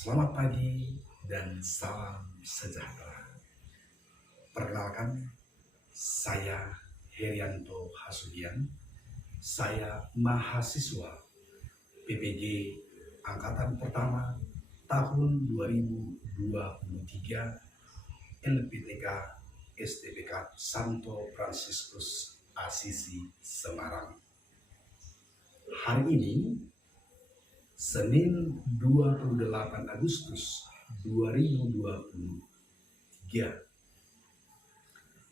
Selamat pagi dan salam sejahtera. Perkenalkan, saya Herianto Hasugian. Saya mahasiswa PPG Angkatan Pertama tahun 2023 LPTK STPK Santo Fransiskus Asisi Semarang. Hari ini Senin 28 Agustus 2023,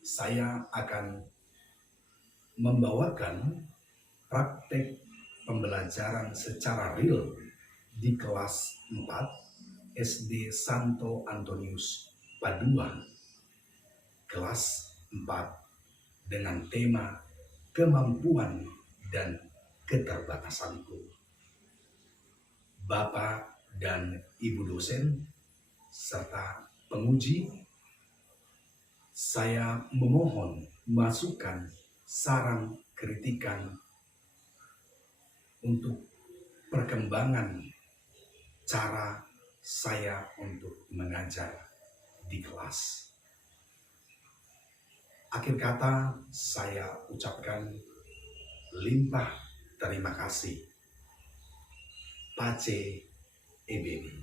saya akan membawakan praktek pembelajaran secara real di kelas 4 SD Santo Antonius Padua, kelas 4, dengan tema kemampuan dan keterbatasanku. Bapak dan Ibu dosen, serta penguji, saya memohon masukan, saran, kritikan untuk perkembangan cara saya untuk mengajar di kelas. Akhir kata, saya ucapkan limpah terima kasih. Pace EBD.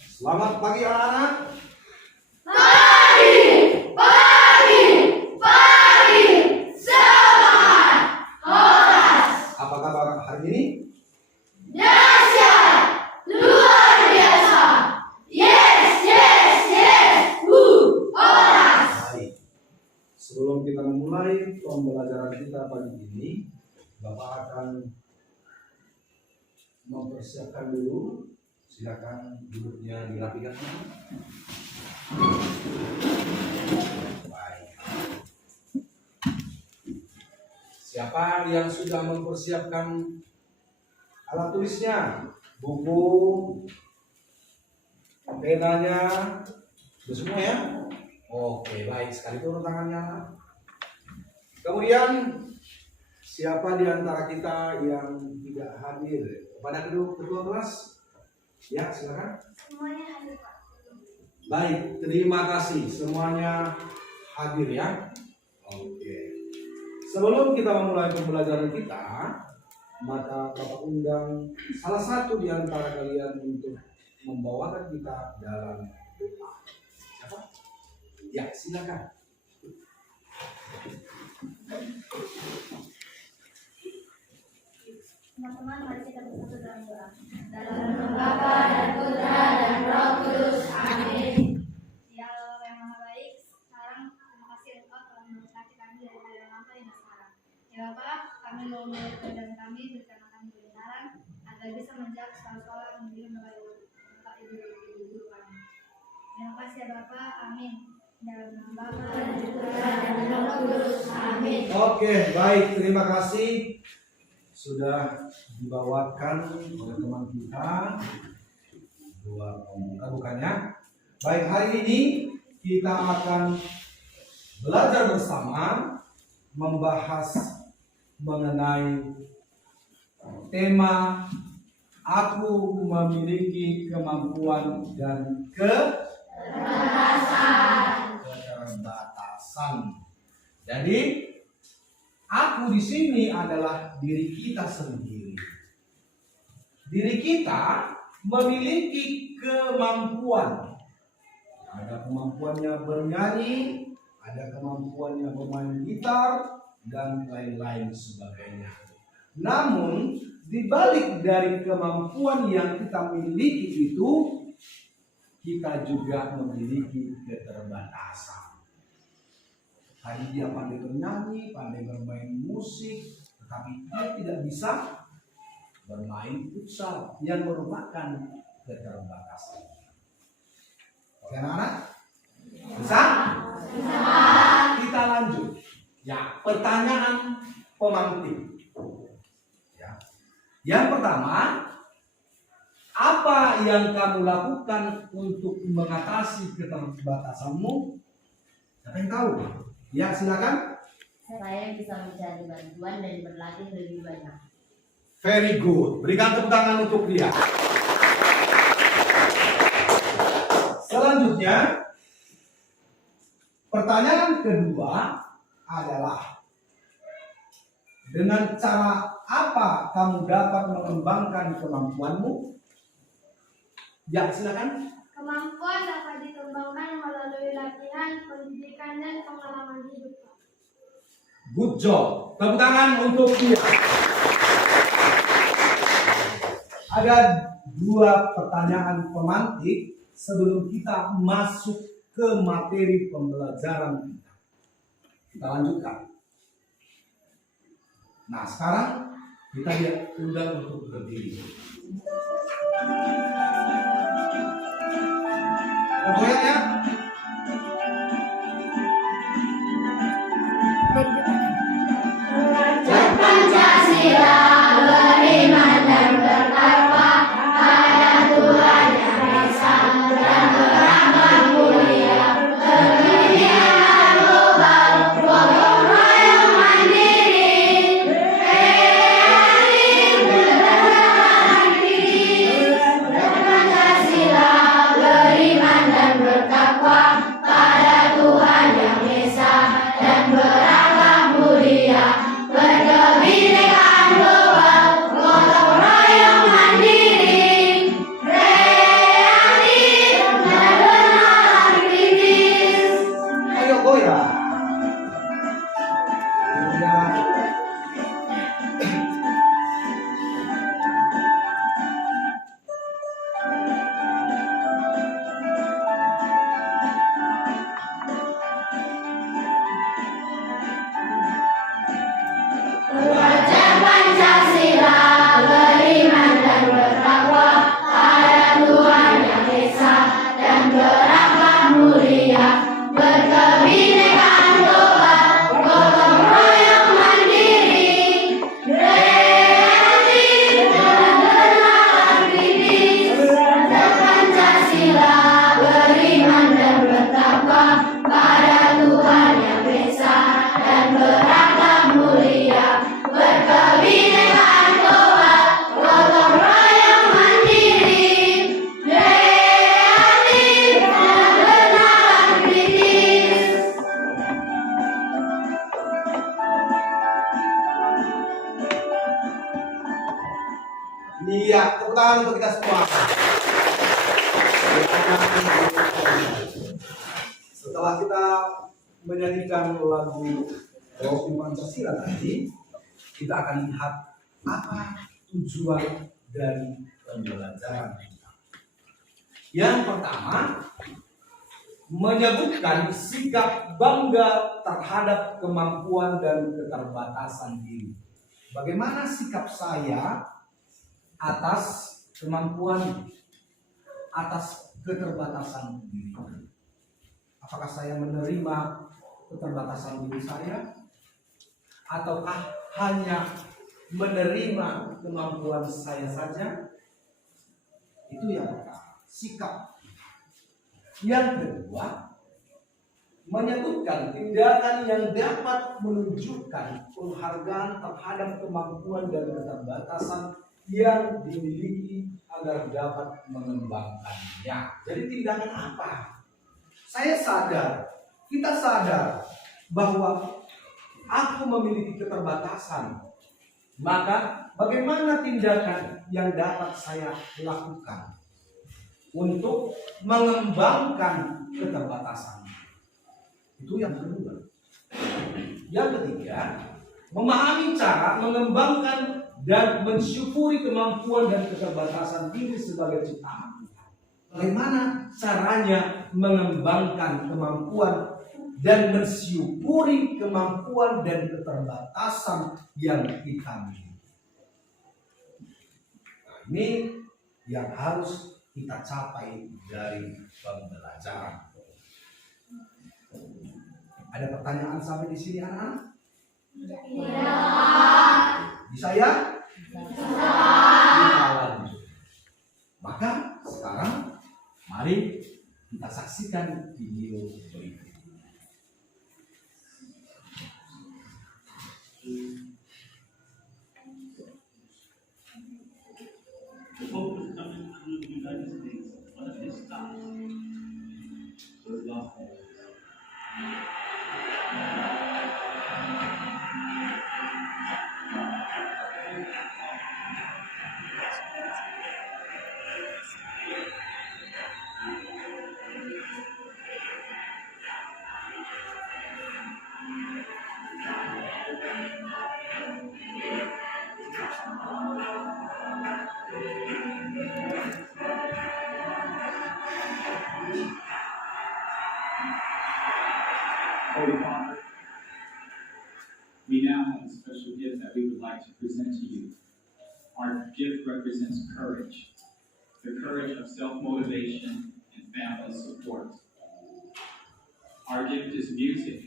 Selamat pagi anak-anak. Pagi. Selamat. Horas. Apa kabar hari ini? Dahsyat. Luar biasa. Yes. Horas. Baik. Sebelum kita memulai pembelajaran kita pagi ini, Bapak akan mempersiapkan dulu. Silakan duduknya dirapikan. Baik. Siapa yang sudah mempersiapkan alat tulisnya, buku, penanya, sudah semua ya? Oke, baik sekali, turun tangannya. Kemudian, siapa di antara kita yang tidak hadir kepada ketua kelas? Ya, silakan. Semuanya hadir, Pak. Baik, terima kasih. Semuanya hadir ya. Oke. Sebelum kita memulai pembelajaran kita, maka Bapak undang salah satu di antara kalian untuk membawakan kita dalam doa. Siapa? Ya, silakan. Teman-teman, mari kita bersatu dalam doa. Dalam nama Bapa dan Putra dan Roh Kudus. Amin. Ya Allah yang Maha Baik, sekarang terima kasih Engkau telah memberkati kami dari hari yang lama hingga sekarang. Ya Bapa, kami mau melihat keadaan kami, berikan kami kebenaran agar bisa menjawab soal-soal yang menjadi Bapak Ibu guru kami. Terima kasih ya Bapa. Amin. Dalam nama Bapa dan Putra dan Roh Kudus. Amin. Oke, baik, terima kasih. Sudah dibawakan oleh teman kita dua pembuka, bukannya? Baik, hari ini kita akan belajar bersama membahas mengenai tema aku memiliki kemampuan dan keterbatasan. Jadi aku di sini adalah diri kita sendiri. Diri kita memiliki kemampuan. Ada kemampuannya bernyanyi, ada kemampuannya bermain gitar, dan lain-lain sebagainya. Namun, di balik dari kemampuan yang kita miliki itu, kita juga memiliki keterbatasan. Tadi dia pandai bernyanyi, pandai bermain musik, tetapi dia tidak bisa bermain futsal yang merupakan keterbatasan. Oke anak-anak? Bisa? Bisa. Kita lanjut. Ya, pertanyaan pemantik. Ya. Yang pertama, apa yang kamu lakukan untuk mengatasi keterbatasanmu? Siapa yang tahu? Ya, silakan. Saya bisa mencari bantuan dan berlatih lebih banyak. Very good. Berikan tepuk tangan untuk dia. Selanjutnya, pertanyaan kedua adalah, dengan cara apa kamu dapat mengembangkan kemampuanmu? Ya, silakan. Kemampuan dapat dikembangkan melalui latihan, pendidikan, dan pengalaman hidup. Good job. Tepuk tangan untuk dia. Ada dua pertanyaan pemantik sebelum kita masuk ke materi pembelajaran kita. Kita lanjutkan. Nah, sekarang kita diundang untuk berdiri. Kita goyang ya. Pancasila beriman dan bertakwa pada Tuhan Yang Esa dan beramal mulia, berdirikan global, gotong royong mandiri, kreatif, berdasarkan kritis. Pancasila beriman dan bertakwa pada Tuhan Yang Esa dan berakhlak mulia, berkebinekaan global, gotong royong mandiri, kreatif, dan bernalar kritis. Ayo goyang. Ya. Wajah Pancasila beriman dan bertakwa pada Tuhan Yang Esa dan berakhlak mulia, berkebinekaan global, gotong royong mandiri, kreatif, dan bernalar kritis. Wajah Pancasila beriman dan bertakwa pada Tuhan Yang Esa dan berakhlak mulia, berkebinekaan global, gotong royong mandiri, kreatif, dan bernalar kritis. Iya, tepuk tangan untuk kita semua. Setelah kita menyanyikan lagu Rompi Pancasila tadi, kita akan lihat apa tujuan dari pembelajaran kita. Yang pertama, menyebutkan sikap bangga terhadap kemampuan dan keterbatasan diri. Bagaimana sikap saya atas kemampuan, atas keterbatasan diri? Apakah saya menerima keterbatasan diri saya? Ataukah hanya menerima kemampuan saya saja? Itu yang pertama, sikap. Yang kedua, menyebutkan tindakan yang dapat menunjukkan penghargaan terhadap kemampuan dan keterbatasan yang dimiliki agar dapat mengembangkannya. Jadi tindakan apa? Saya sadar, kita sadar bahwa aku memiliki keterbatasan. Maka bagaimana tindakan yang dapat saya lakukan untuk mengembangkan keterbatasan? Itu yang kedua. Yang ketiga, memahami cara mengembangkan dan mensyukuri kemampuan dan keterbatasan diri sebagai ciptaan. Bagaimana caranya mengembangkan kemampuan dan mensyukuri kemampuan dan keterbatasan yang kita miliki. Nah, ini yang harus kita capai dari pembelajaran. Ada pertanyaan sampai di sini, anak-anak? Bisa ya? Bisa. Kita lanjut. Maka sekarang mari kita saksikan video berikut. have a special gift that we would like to present to you. Our gift represents courage, the courage of self-motivation and family support. Our gift is music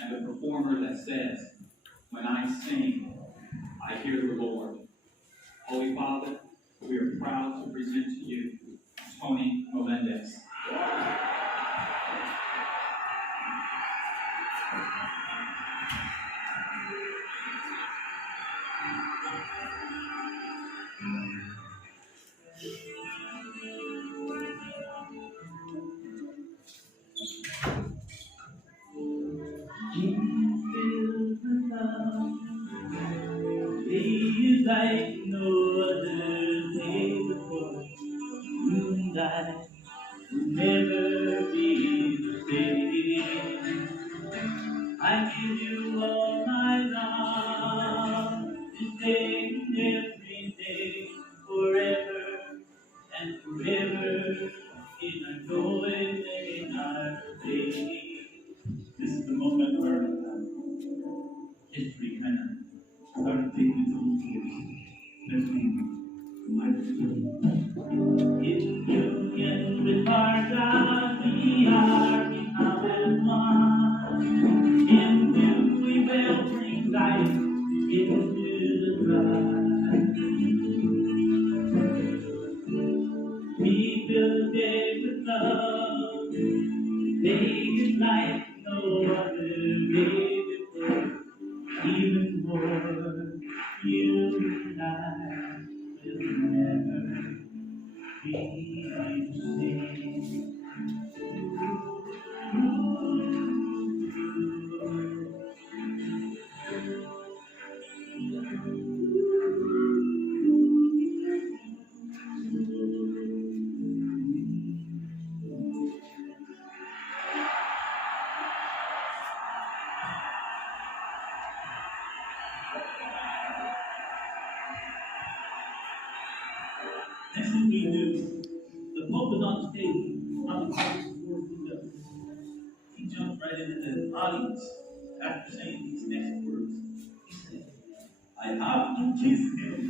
and a performer that says, when I sing, I hear the Lord. Holy Father, we are proud to present to you Tony Melendez. He is like no other day before. You and I will never be the same. I give you all my love, this day and every day, forever and forever, in our joy and in our pain. This is the moment where history kind of started taking its own course, especially my in union with our God, we are becoming one. In Him we will bring life into the dark. We fill the day with love. Day is like no other day before. Even more, you and I will never be the same. Next thing we do, the Pope is on stage, on the stage before he does. He jumps right into the audience after saying these next words. He said, I have to kiss him.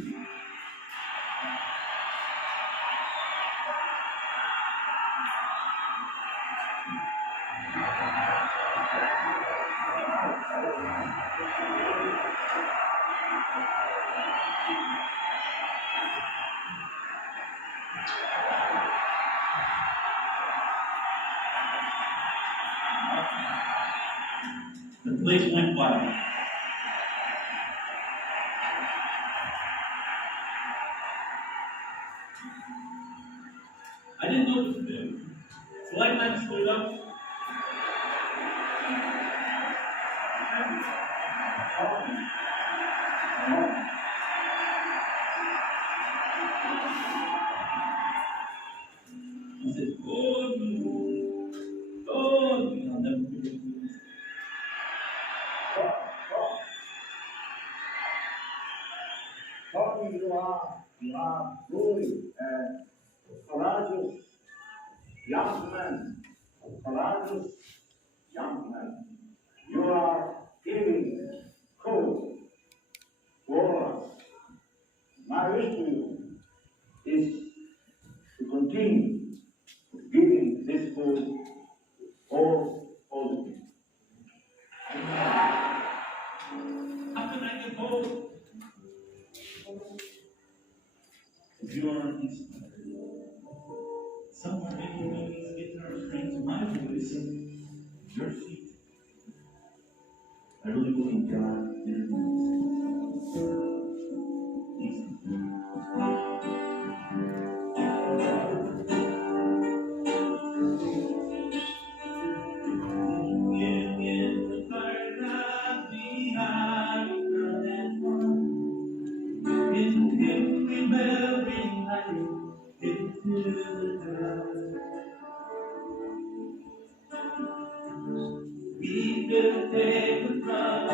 The place went wild. I didn't know what to do, so I kind of stood up. He said, oh, I'll never forget this. Tony, you are truly a courageous young man. Courageous young man. You are giving hope for us. My wish to you is to continue giving this hope all of you. How can I get hold? If you are inspired, somewhere in these guitar strings, my voice, your feet. I really believe God intervenes. Easy. In the fire that we have grown and won. In Him we will bring life into the dark. We will take the love.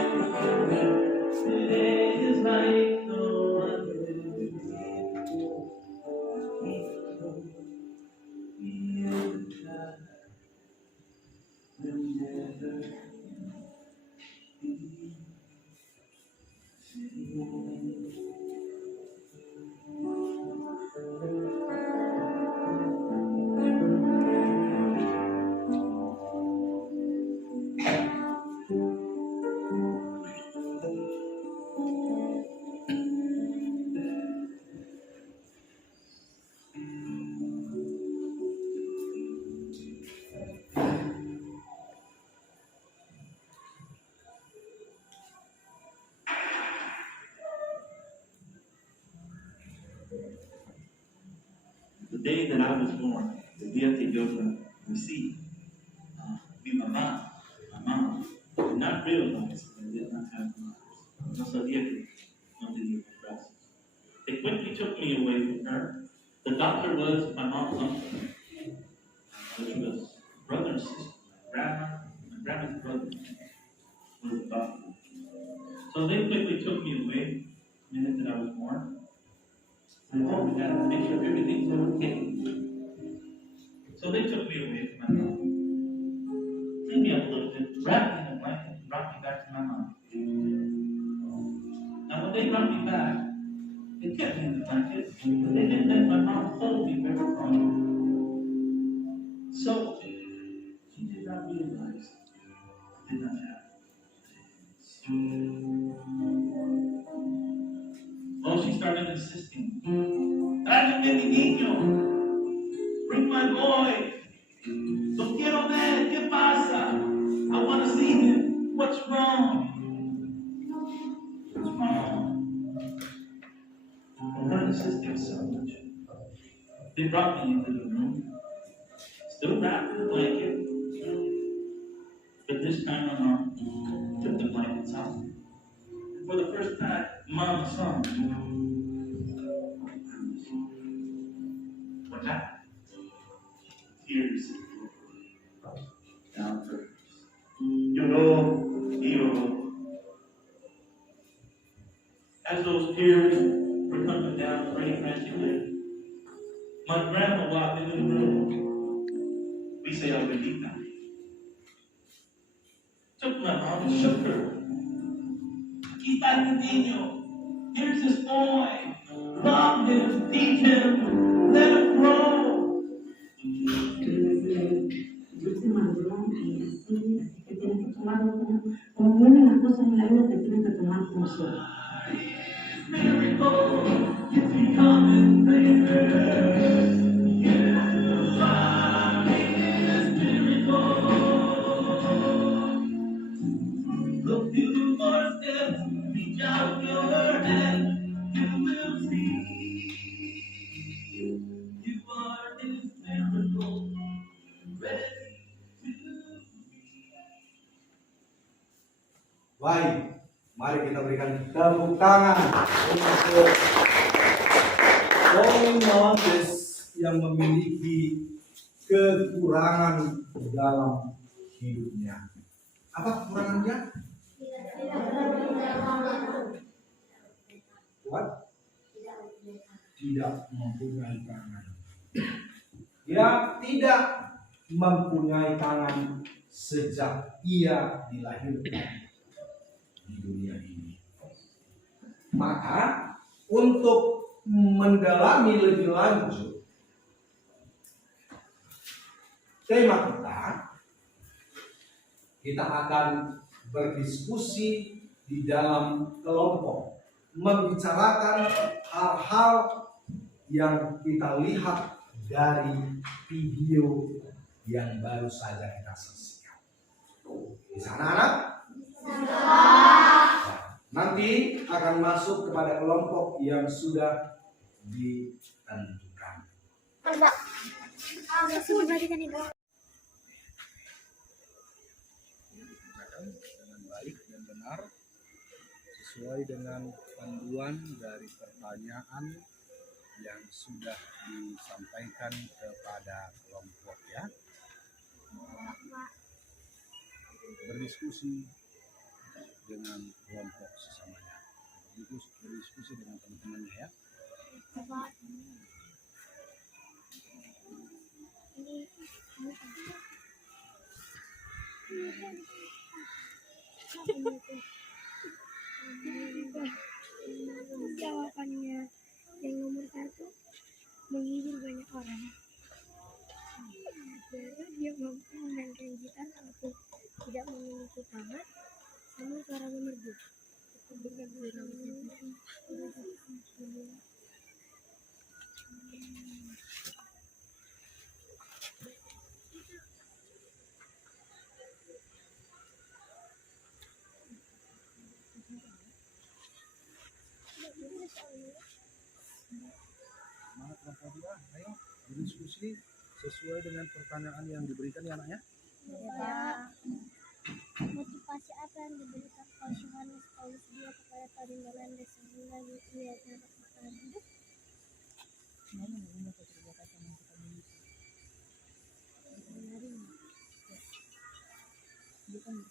The day that I was born, the día que yo nací, mi mamá, my mom, did not realize that I did not have mothers. No sabía que no tenía brazos. They quickly took me away from her. The doctor was my mom's uncle, which was brother and sister. My grandma's brother was a doctor. So they quickly took me away the minute that I was born. I hope we gotta make sure everything's okay. So they took me away from my mom. Cleaned me up a little bit, wrapped me in a blanket, and brought me back to my mom. Now when they brought me back, they kept me in the blanket, but they didn't let my mom hold me very long. So she did not realize I did not have hands. Oh, she started insisting. Tráigame mi niño. Bring my boy. Lo quiero ver. ¿Qué pasa? I want to see him. What's wrong? What's wrong? For her insisting so much, they brought me into the room, still wrapped in a blanket. But this time my mom took the blankets off. For the first time, Mom saw me. What happened? Tears down her face. Lloró y lloró. As those tears were coming down pretty frantically, my grandma walked into the room. We say, Abuelita. Took my mom and shook her. Aquí está el niño. Here's this boy. Love him, teach him, let him grow. Yo se maduró y así que tiene que tomar como vienen las cosas en la vida, te tienen que tomar como son. Miracle, it's becoming later. Look to the footsteps, reach out your hand, you will see. You are his miracle, ready to be. Baik, mari kita berikan tepuk tangan untuk Moses yang memiliki kekurangan dalam hidupnya. Apa kekurangannya? What? Tidak mempunyai tangan. Dia tidak mempunyai tangan sejak ia dilahirkan di dunia ini. Maka untuk mendalami lebih lanjut tema kita akan berdiskusi di dalam kelompok, membicarakan hal-hal yang kita lihat dari video yang baru saja kita saksikan. Di sana anak? Nanti akan masuk kepada kelompok yang sudah ditentukan. Dengan baik dan benar sesuai dengan panduan dari pertanyaan yang sudah disampaikan kepada kelompok ya. Berdiskusi dengan kelompok sesamanya. Berdiskusi dengan teman-temannya ya. Ini berdiskusi sesuai dengan pertanyaan yang diberikan ya anaknya. Motivasi apa yang diberikan Paus Yohanes Paulus II kepada Tony Melendez sehingga ia dapat bertahan hidup? Menerima keterbatasan yang kita miliki. Menerima. Bukan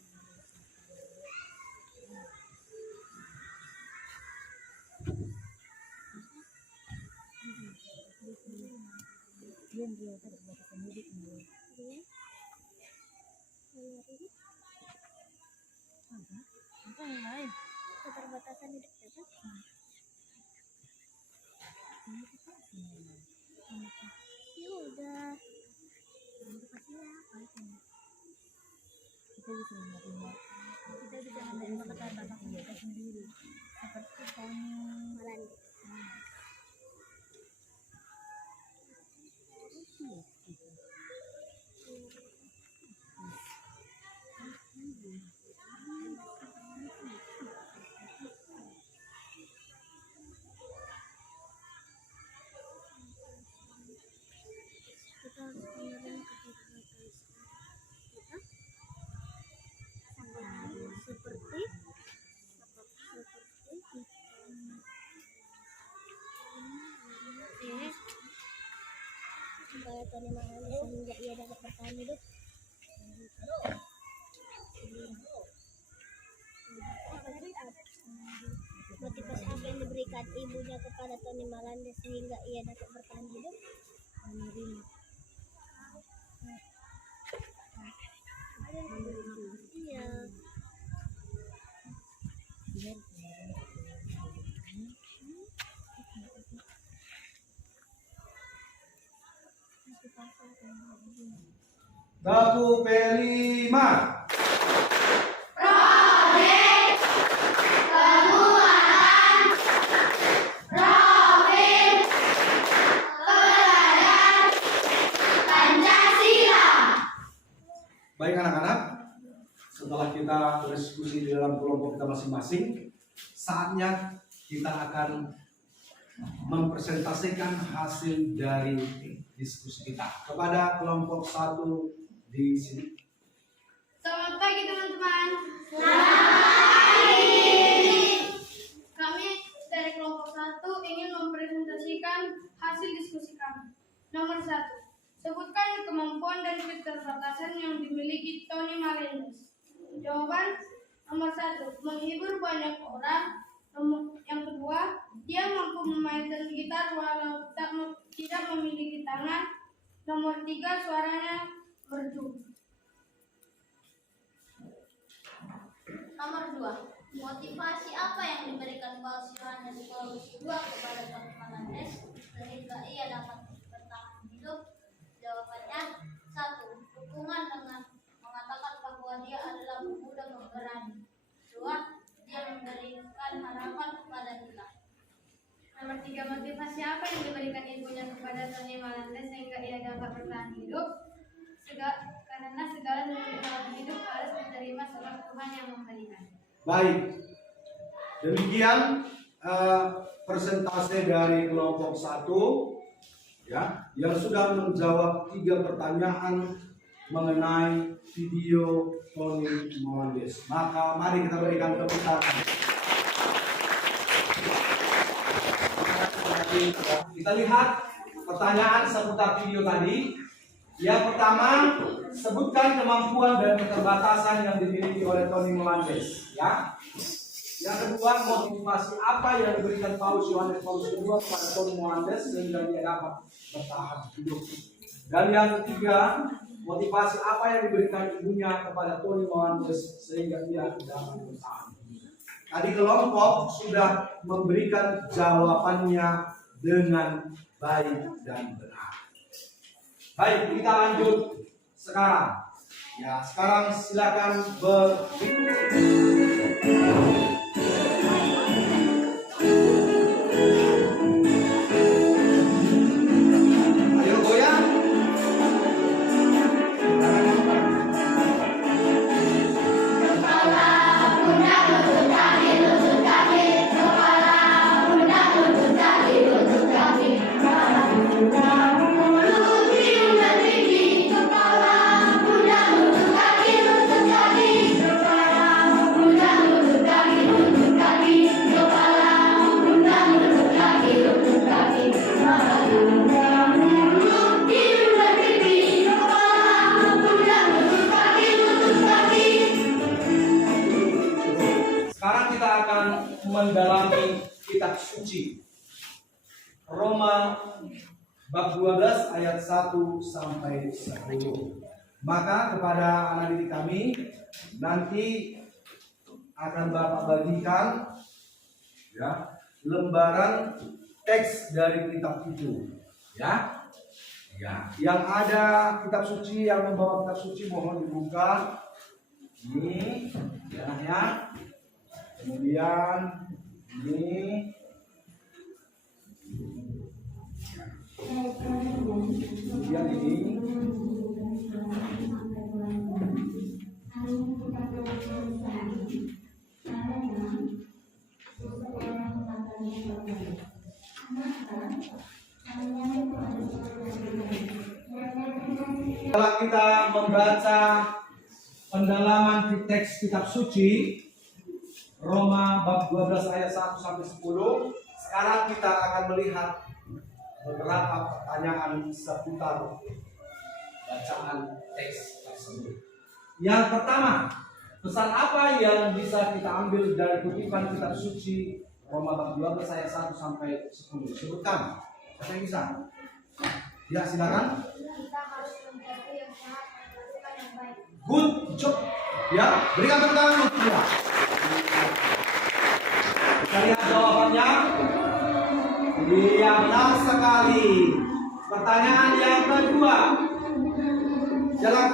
dia keterbatasan hidup ini. Dia menerima Apa yang lain? keterbatasan hidup apa? Ya udah. Motivasinya apa itu? Kita bisa menerima keterbatasan kita sendiri. Seperti Tony Melendez. Kita harus menerima keterbatasan kita seperti supaya Tony Melendez sehingga ia dapat bertahan hidup. Motivasi apa yang diberikan ibunya kepada Tony Melendez sehingga ia dapat bertahan hidup? menerima Iya. dia harus menerima Baku P5. Baik anak-anak, setelah kita berdiskusi di dalam kelompok kita masing-masing, saatnya kita akan mempresentasikan hasil dari diskusi kita kepada kelompok 1 di sini. Selamat pagi teman-teman. Kami dari kelompok 1 ingin mempresentasikan hasil diskusi kami. Nomor 1. Sebutkan kemampuan dan keterbatasan yang dimiliki Tony Melendez. Jawaban nomor 1. Menghibur banyak orang. Yang kedua, dia mampu memainkan gitar walau tidak memiliki tangan. Nomor 3, suaranya merdu. Nomor 2. Motivasi apa yang diberikan Paus Yohanes Paulus II kepada Tony Melendez sehingga ia dapat bertahan hidup? Jawabannya 1. Dukungan dengan mengatakan bahwa dia adalah pemuda pemberani. 2. Dia memberikan harapan kepada kita. Nomor 3, motivasi apa yang diberikan ibunya kepada Tony Melendez sehingga ia dapat bertahan hidup? Karena segala sesuatu dalam hidup harus diterima sebab Tuhan yang memberikan. Baik, demikian persentase dari kelompok 1 ya, yang sudah menjawab 3 pertanyaan mengenai video Tony Melendez. Maka mari kita berikan tepuk tangan. Kita lihat pertanyaan seputar video tadi. Yang pertama, sebutkan kemampuan dan keterbatasan yang dimiliki oleh Tony Melendez. Ya. Yang kedua, motivasi apa yang diberikan Paus Yohanes Paulus II kepada Tony Melendez sehingga dia dapat bertahan hidup. Dan yang ketiga, motivasi apa yang diberikan ibunya kepada Tony Melendez sehingga dia dapat bertahan hidup. Tadi kelompok sudah memberikan jawabannya dengan baik dan benar. Baik, kita lanjut sekarang. Ya, sekarang silakan ayo goyang. Kepala mendalami kitab suci. Roma bab 12 ayat 1 sampai 10. Maka kepada anak didik kami nanti akan Bapak bagikan ya lembaran teks dari kitab itu ya. Ya, yang ada kitab suci, yang membawa kitab suci mohon dibuka. Ini ya. Kemudian ini kemudian ini setelah kita membaca pendalaman di teks kitab suci Roma bab 12 ayat 1 sampai 10, sekarang kita akan melihat beberapa pertanyaan seputar bacaan teks tersebut. Yang pertama, pesan apa yang bisa kita ambil dari kutipan kitab suci Roma bab 12 ayat 1 sampai 10? Sebutkan. Siapa yang bisa? Ya, silakan. Kita harus menjadi yang sehat dan melakukan yang baik. Good job. Ya, berikan tepuk tangan untuk dia. Kita lihat jawabannya. Iya, benar sekali. Pertanyaan yang kedua. Jalan.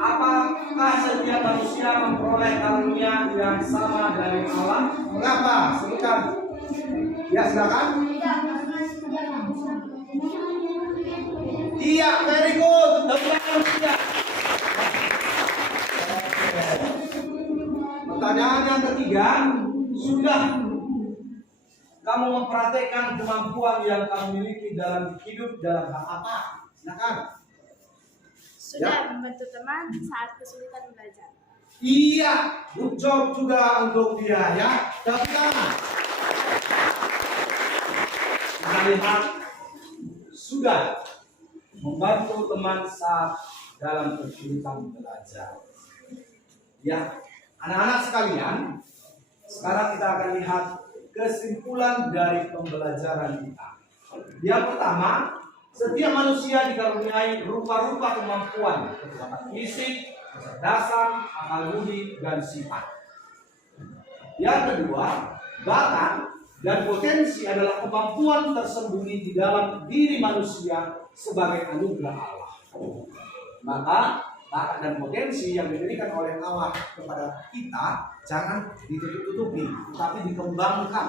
Apakah setiap manusia memperoleh karunia yang sama dari Allah? Mengapa? Sebutkan. Ya, silakan. Tidak, karena setiap manusia Iya, very good. Tepuk tangan untuk dia. Pertanyaan yang ketiga, sudah kamu mempraktekkan kemampuan yang kamu miliki dalam hidup dalam hal apa? Silakan. Sudah membantu teman saat kesulitan belajar. Iya, good job juga untuk dia ya. Tepuk tangan. Kita lihat sudah membantu teman saat dalam kesulitan belajar. Ya, anak-anak sekalian, sekarang kita akan lihat kesimpulan dari pembelajaran kita. Yang pertama, setiap manusia dikaruniai rupa-rupa kemampuan, kekuatan fisik, kecerdasan, akal budi, dan sifat. Yang kedua, bakat dan potensi adalah kemampuan tersembunyi di dalam diri manusia sebagai anugerah Allah. Maka bakat dan potensi yang diberikan oleh Allah kepada kita jangan ditutup-tutupi, tapi dikembangkan.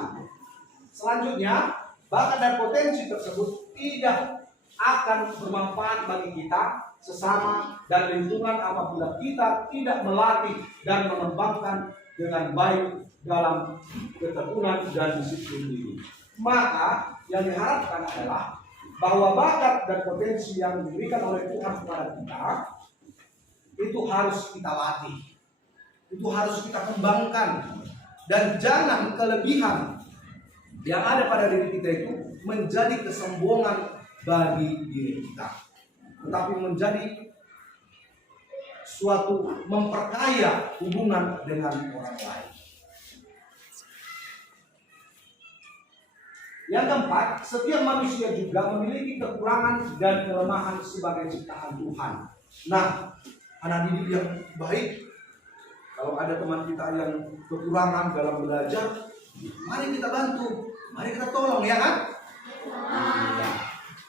Selanjutnya, bakat dan potensi tersebut tidak akan bermanfaat bagi kita, sesama, dan lingkungan apabila kita tidak melatih dan mengembangkan dengan baik dalam ketekunan dan disiplin diri. Maka yang diharapkan adalah bahwa bakat dan potensi yang diberikan oleh Tuhan kepada kita itu harus kita latih, itu harus kita kembangkan, dan jangan kelebihan yang ada pada diri kita itu menjadi kesombongan bagi diri kita, tetapi menjadi suatu memperkaya hubungan dengan orang lain. Yang keempat, setiap manusia juga memiliki kekurangan dan kelemahan sebagai ciptaan Tuhan. Nah, anak didik yang baik, kalau ada teman kita yang kekurangan dalam belajar, mari kita bantu, mari kita tolong, ya kan?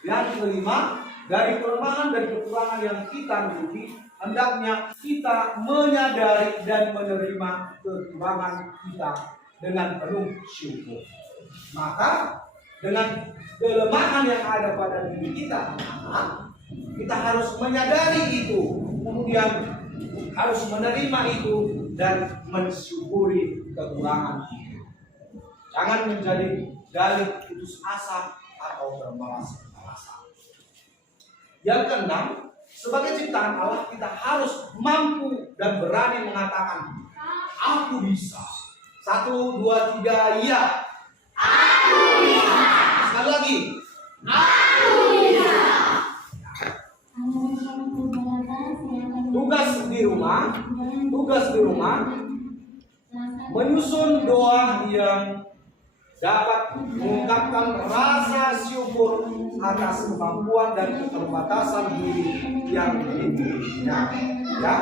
Yang kelima, dari kelemahan dan kekurangan yang kita miliki, hendaknya kita menyadari dan menerima kekurangan kita dengan penuh syukur. Maka dengan kelemahan yang ada pada diri kita, kita harus menyadari itu, kemudian harus menerima itu dan mensyukuri kekurangan itu. Jangan menjadi dalih putus asa atau bermalas-malasan. Yang keenam, sebagai ciptaan Allah kita harus mampu dan berani mengatakan, aku bisa. 1, 2, 3, iya. Aku bisa. Sekali lagi. Aku bisa. Tugas di rumah menyusun doa yang dapat mengungkapkan rasa syukur atas kemampuan dan keterbatasan diri yang dimilikinya. Ya.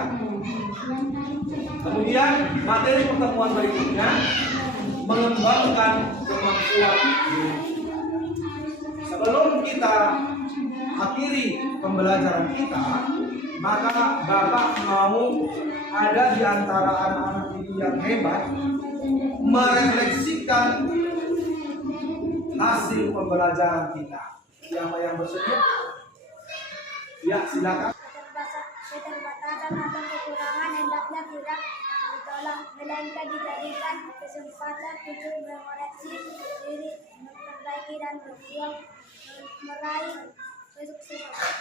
Kemudian materi pertemuan berikutnya mengembangkan kemampuan diri. Sebelum kita akhiri pembelajaran kita, maka Bapak mau ada di antara anak-anak ini yang hebat merefleksikan hasil pembelajaran kita. Siapa yang bersedia? Ya, silakan. Keterbatasan atau kekurangan hendaknya tidak ditolak, melainkan dijadikan kesempatan untuk mengoreksi diri, memperbaiki dan berjuang meraih kesuksesan.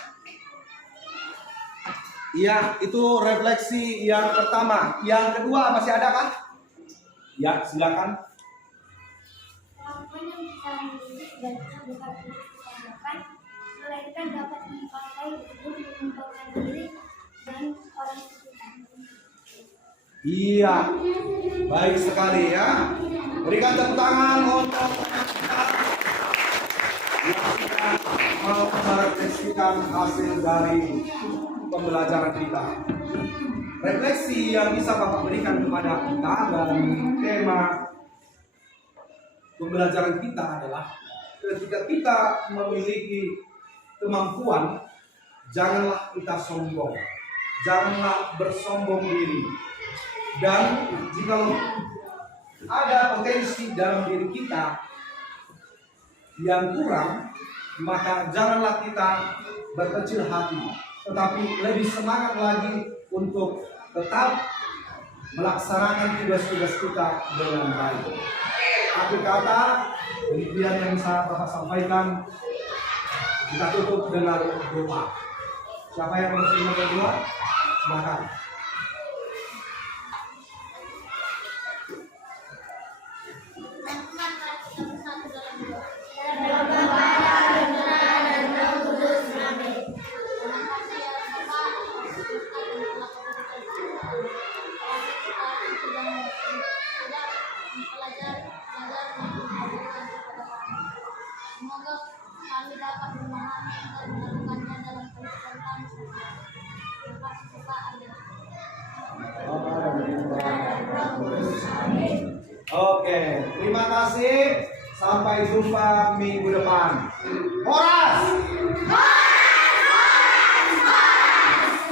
Iya, itu refleksi yang pertama. Yang kedua masih ada kan? Ya, silakan. Kemampuan yang bisa mendidik dan bukan untuk dibanggakan, melainkan dapat dipakai untuk mengembangkan diri dan orang sekitar. Iya, baik sekali ya. Berikan tepuk tangan untuk yang sudah mau merefleksikan hasil dari pembelajaran kita. Refleksi yang bisa Bapak berikan kepada kita dari tema pembelajaran kita adalah ketika kita memiliki kemampuan, janganlah kita sombong, janganlah bersombong diri. Dan jika ada potensi dalam diri kita yang kurang, maka janganlah kita berkecil hati, tetapi lebih semangat lagi untuk tetap melaksanakan tugas-tugas kita dengan baik. Akhir kata, demikian yang bisa Bapak sampaikan. Kita tutup dengan doa. Siapa yang bersedia berdoa? Silakan. Teman-teman, mari kita bersatu dalam doa. Dalam Bapa dan Putra dan Roh Kudus. Amin. Terima kasih ya Bapak atas berkat dan telah memberikan kita. Kami sudah mempelajari mengajarkan kepada kami. Semoga kami dapat memahami dan melakukannya dalam kehidupan kami sehari-hari. Terima kasih Bapak. Amin. Oke, terima kasih. Sampai jumpa minggu depan. Horas!